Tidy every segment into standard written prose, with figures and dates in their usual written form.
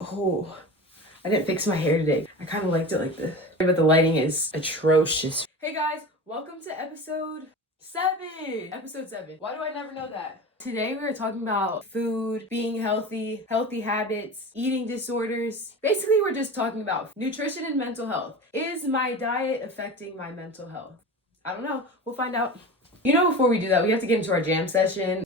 Oh, I didn't fix my hair today. I kind of liked it like this, but the lighting is atrocious. Hey guys, welcome to episode 7. Episode 7. Why do I never know that? Today we are talking about food, being healthy, healthy habits, eating disorders. Basically, we're just talking about nutrition and mental health. Is my diet affecting my mental health? I don't know. We'll find out. You know, before we do that, we have to get into our jam session.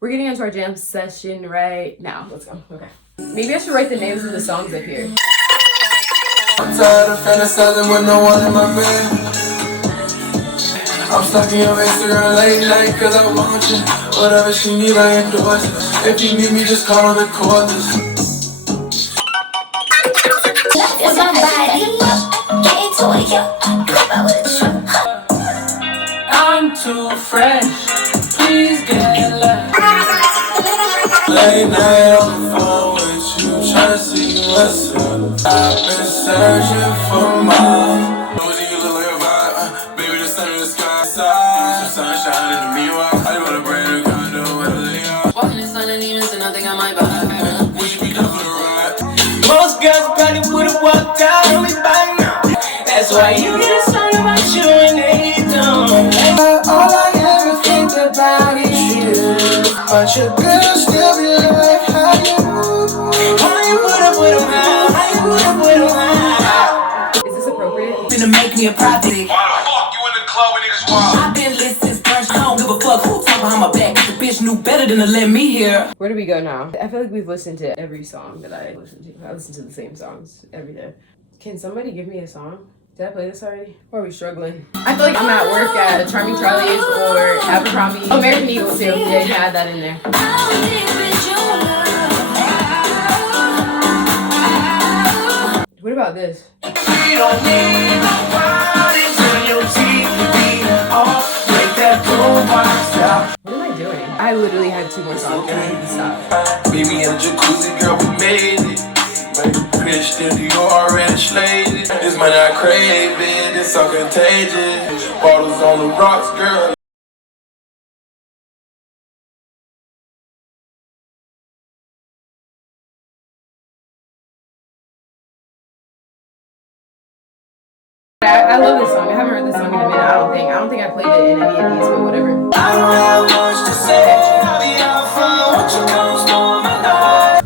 We're getting into our jam session right now. Let's go. Okay. Maybe I should write the names of the songs up here. I'm tired of fantasizing with no one in my bed. I'm stuck in your Instagram late night cause I want you. Whatever she need, I endorse it. If you need me, just call on the cordless. It's my body, get into it, yo. Come out with a truck. I'm too fresh, please get left. Late night on the phone with you, tryna see what's up. I've been searching for mine. Rosie, you look like a vibe, baby, the sun in the sky. Some sunshine in the meanwhile. I want a brand new condo in LA. Walking in sun and demons and I think I might buy. Would you be down for the ride? Most girls probably would've walked out on me by now. That's why you get a song about you and they don't. All I ever think about is you. But your girl still be like, how you put up with them high? How you put up with them high? Is this appropriate? Finna make me a profit. Why the fuck you in the club with niggas wild? I've been lit since first. I don't give a fuck who talk behind my back. The bitch knew better than to let me hear. Where do we go now? I feel like we've listened to every song that I listen to. I listen to the same songs every day. Can somebody give me a song? Did I play this already? Or are we struggling? I feel like I'm at work at Charming Charlie's or Abercrombie. Oh, American Eagle too. Yeah, you can add that in there. What about this? We don't need nobody till your teeth be off. Break that boombox out. What am I doing? I literally had 2 more songs and I need to stop. Baby in the jacuzzi, girl, we made it. Christian, you already slayed it. This money I crave it, it's so contagious. Bottles on the rocks, girl. I love this song. I haven't heard this song in a minute. I don't think I played it in any of these, but whatever. I don't have much to say. I'll be out front. Won't you come storm my night?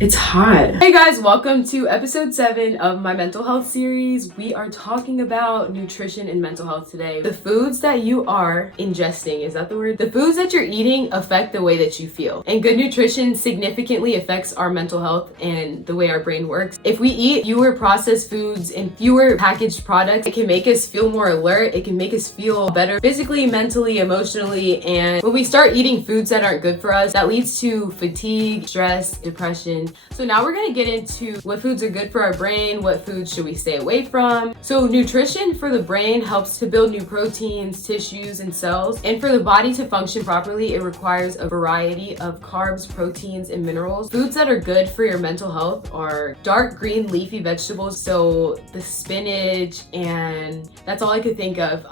It's hot. Hey guys, welcome to episode 7 of my mental health series. We are talking about nutrition and mental health today. The foods that you are ingesting, is that the word? The foods that you're eating affect the way that you feel. And good nutrition significantly affects our mental health and the way our brain works. If we eat fewer processed foods and fewer packaged products, it can make us feel more alert. It can make us feel better physically, mentally, emotionally. And when we start eating foods that aren't good for us, that leads to fatigue, stress, depression. So now we're gonna get into what foods are good for our brain, what foods should we stay away from. So nutrition for the brain helps to build new proteins, tissues, and cells. And for the body to function properly, it requires a variety of carbs, proteins, and minerals. Foods that are good for your mental health are dark green leafy vegetables. So the spinach, and that's all I could think of.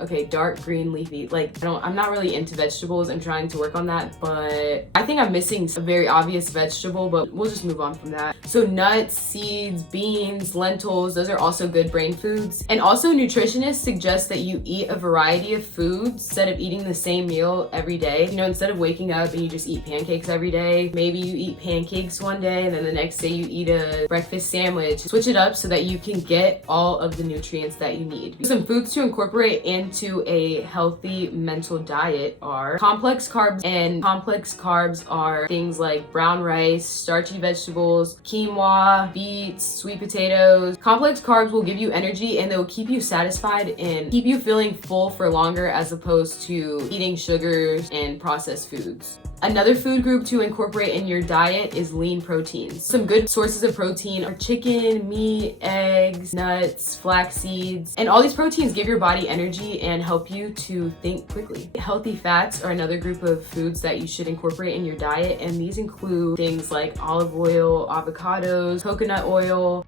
Okay, dark green leafy. Like, I'm not really into vegetables. I'm trying to work on that, but I think I'm missing a very obvious vegetable, but we'll just move on from that. So nuts, seeds, beans, lentils, those are also good brain foods. And also nutritionists suggest that you eat a variety of foods instead of eating the same meal every day. You know, instead of waking up and you just eat pancakes every day, maybe you eat pancakes one day and then the next day you eat a breakfast sandwich. Switch it up so that you can get all of the nutrients that you need. Some foods to incorporate into a healthy mental diet are complex carbs, and complex carbs are things like brown rice, starchy vegetables, quinoa, beets, sweet potatoes. Complex carbs will give you energy and they will keep you satisfied and keep you feeling full for longer as opposed to eating sugars and processed foods. Another food group to incorporate in your diet is lean proteins. Some good sources of protein are chicken, meat, eggs, nuts, flax seeds, and all these proteins give your body energy and help you to think quickly. Healthy fats are another group of foods that you should incorporate in your diet, and these include things like olive oil, avocados, coconut oil.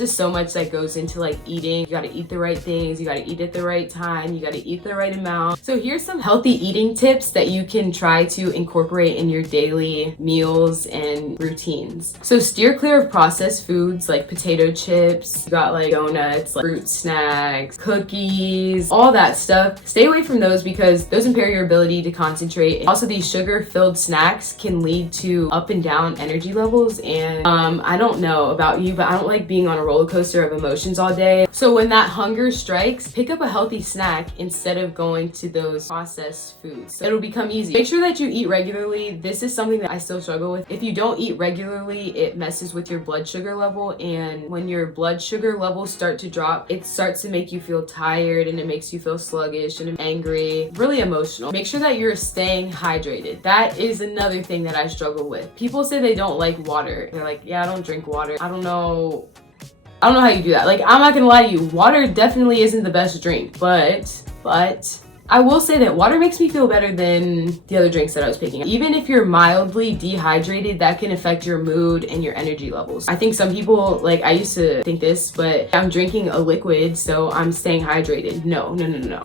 just so much that goes into like eating. You gotta eat the right things, you gotta eat at the right time, you gotta eat the right amount. So here's some healthy eating tips that you can try to incorporate in your daily meals and routines. So steer clear of processed foods like potato chips, you got like donuts, like fruit snacks, cookies, all that stuff. Stay away from those because those impair your ability to concentrate. Also, these sugar-filled snacks can lead to up and down energy levels, and I don't know about you, but I don't like being on a roller coaster of emotions all day. So when that hunger strikes, pick up a healthy snack instead of going to those processed foods. So it'll become easy. Make sure that you eat regularly. This is something that I still struggle with. If you don't eat regularly, it messes with your blood sugar level, and when your blood sugar levels start to drop, it starts to make you feel tired, and it makes you feel sluggish and angry, really emotional. Make sure that you're staying hydrated. That is another thing that I struggle with. People say they don't like water. They're like, yeah, I don't drink water. I don't know how you do that. Like, I'm not gonna lie to you, water definitely isn't the best drink, but I will say that water makes me feel better than the other drinks that I was picking. Even if you're mildly dehydrated, that can affect your mood and your energy levels. I think some people, like, I used to think this, but I'm drinking a liquid, so I'm staying hydrated. No.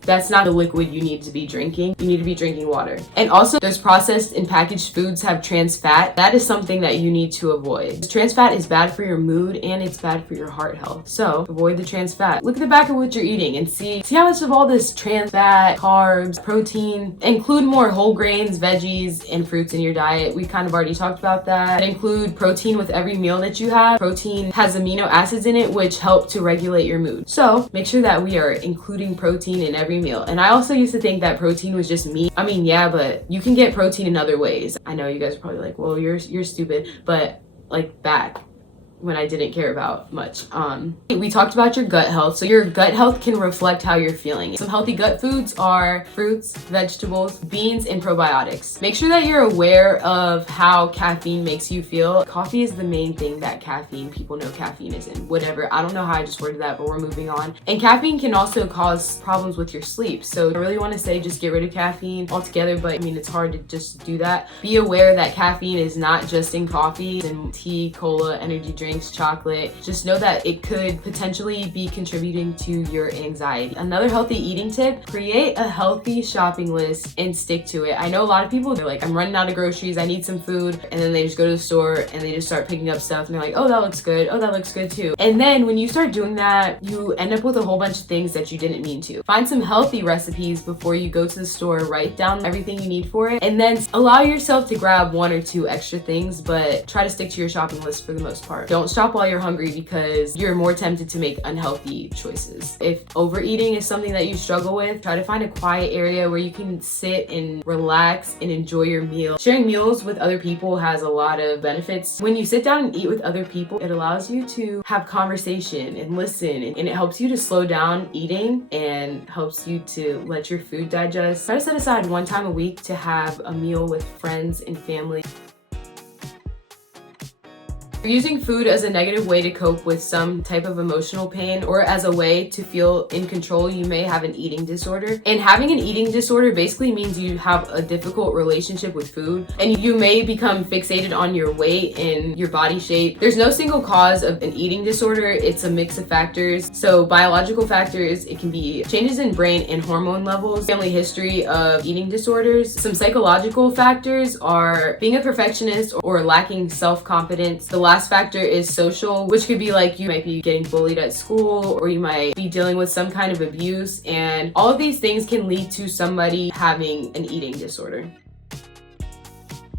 That's not the liquid you need to be drinking. You need to be drinking water. And also, those processed and packaged foods have trans fat. That is something that you need to avoid. Trans fat is bad for your mood and it's bad for your heart health. So avoid the trans fat. Look at the back of what you're eating and see how much of all this trans fat, carbs, protein. Include more whole grains, veggies, and fruits in your diet. We kind of already talked about that. Include protein with every meal that you have. Protein has amino acids in it which help to regulate your mood. So make sure that we are including protein in every meal. And I also used to think that protein was just meat. I mean, yeah, but you can get protein in other ways. I know you guys are probably like, well, you're stupid, but like back when I didn't care about much. We talked about your gut health. So your gut health can reflect how you're feeling. Some healthy gut foods are fruits, vegetables, beans, and probiotics. Make sure that you're aware of how caffeine makes you feel. Coffee is the main thing that people know caffeine is in. Whatever, I don't know how I just worded that, but we're moving on. And caffeine can also cause problems with your sleep. So I really want to say just get rid of caffeine altogether, but I mean, it's hard to just do that. Be aware that caffeine is not just in coffee and tea, cola, energy drinks, chocolate. Just know that it could potentially be contributing to your anxiety. Another healthy eating tip, create a healthy shopping list and stick to it. I know a lot of people, they're like, I'm running out of groceries, I need some food, and then they just go to the store and they just start picking up stuff and they're like, oh, that looks good, oh, that looks good too. And then when you start doing that, you end up with a whole bunch of things that you didn't mean to. Find some healthy recipes before you go to the store, write down everything you need for it, and then allow yourself to grab 1 or 2 extra things, but try to stick to your shopping list for the most part. Don't stop while you're hungry because you're more tempted to make unhealthy choices. If overeating is something that you struggle with, try to find a quiet area where you can sit and relax and enjoy your meal. Sharing meals with other people has a lot of benefits. When you sit down and eat with other people, it allows you to have conversation and listen, and it helps you to slow down eating and helps you to let your food digest. Try to set aside 1 time a week to have a meal with friends and family. Using food as a negative way to cope with some type of emotional pain or as a way to feel in control, you may have an eating disorder. And having an eating disorder basically means you have a difficult relationship with food and you may become fixated on your weight and your body shape. There's no single cause of an eating disorder. It's a mix of factors. So biological factors, it can be changes in brain and hormone levels, family history of eating disorders. Some psychological factors are being a perfectionist or lacking self-confidence. The last factor is social, which could be like you might be getting bullied at school or you might be dealing with some kind of abuse, and all of these things can lead to somebody having an eating disorder.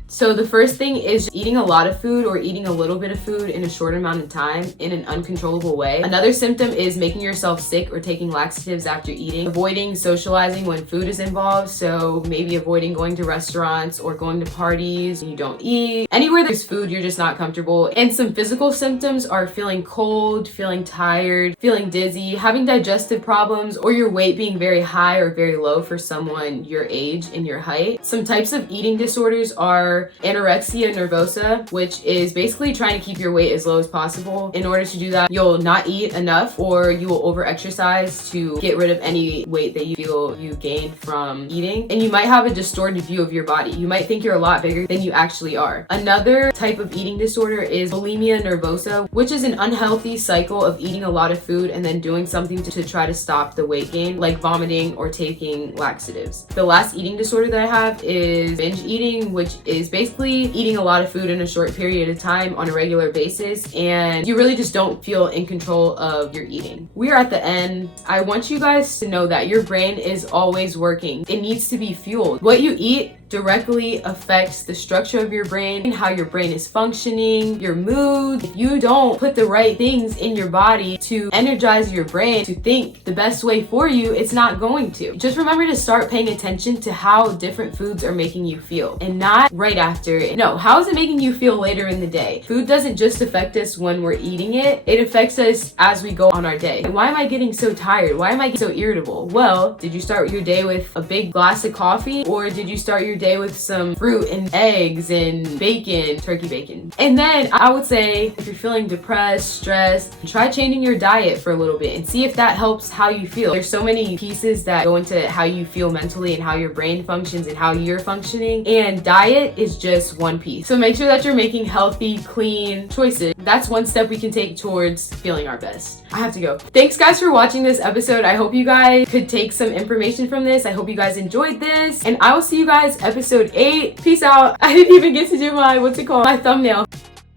So the first thing is eating a lot of food or eating a little bit of food in a short amount of time in an uncontrollable way. Another symptom is making yourself sick or taking laxatives after eating. Avoiding socializing when food is involved, so maybe avoiding going to restaurants or going to parties when you don't eat. Anywhere there's food, you're just not comfortable. And some physical symptoms are feeling cold, feeling tired, feeling dizzy, having digestive problems, or your weight being very high or very low for someone your age and your height. Some types of eating disorders are or anorexia nervosa, which is basically trying to keep your weight as low as possible. In order to do that, you'll not eat enough or you will over-exercise to get rid of any weight that you feel you gained from eating. And you might have a distorted view of your body. You might think you're a lot bigger than you actually are. Another type of eating disorder is bulimia nervosa, which is an unhealthy cycle of eating a lot of food and then doing something to try to stop the weight gain, like vomiting or taking laxatives. The last eating disorder that I have is binge eating, which is basically eating a lot of food in a short period of time on a regular basis, and you really just don't feel in control of your eating. We are at the end. I want you guys to know that your brain is always working. It needs to be fueled. What you eat directly affects the structure of your brain, how your brain is functioning, your mood. If you don't put the right things in your body to energize your brain to think the best way for you, it's not going to. Just remember to start paying attention to how different foods are making you feel, and not right after it. No, how is it making you feel later in the day? Food doesn't just affect us when we're eating it, it affects us as we go on our day. And why am I getting so tired? Why am I getting so irritable? Well, did you start your day with a big glass of coffee, or did you start your day with some fruit and eggs and bacon, turkey bacon? And then I would say, if you're feeling depressed, stressed, try changing your diet for a little bit and see if that helps how you feel. There's so many pieces that go into how you feel mentally and how your brain functions and how you're functioning, and diet is just one piece. So make sure that you're making healthy, clean choices. That's one step we can take towards feeling our best. I have to go. Thanks guys for watching this episode. I hope you guys could take some information from this. I hope you guys enjoyed this, and I will see you guys episode 8. Peace out. I didn't even get to do my, what's it called? My thumbnail.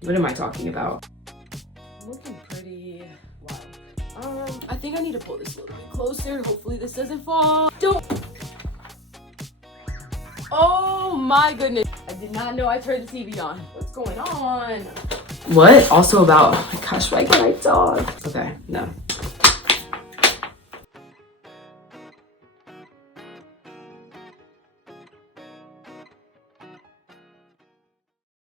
What am I talking about? I'm looking pretty wild. I think I need to pull this a little bit closer. Hopefully this doesn't fall. Don't. Oh my goodness. I did not know I turned the TV on. What's going on? What? Also about, oh my gosh, why can't I talk? Okay, no.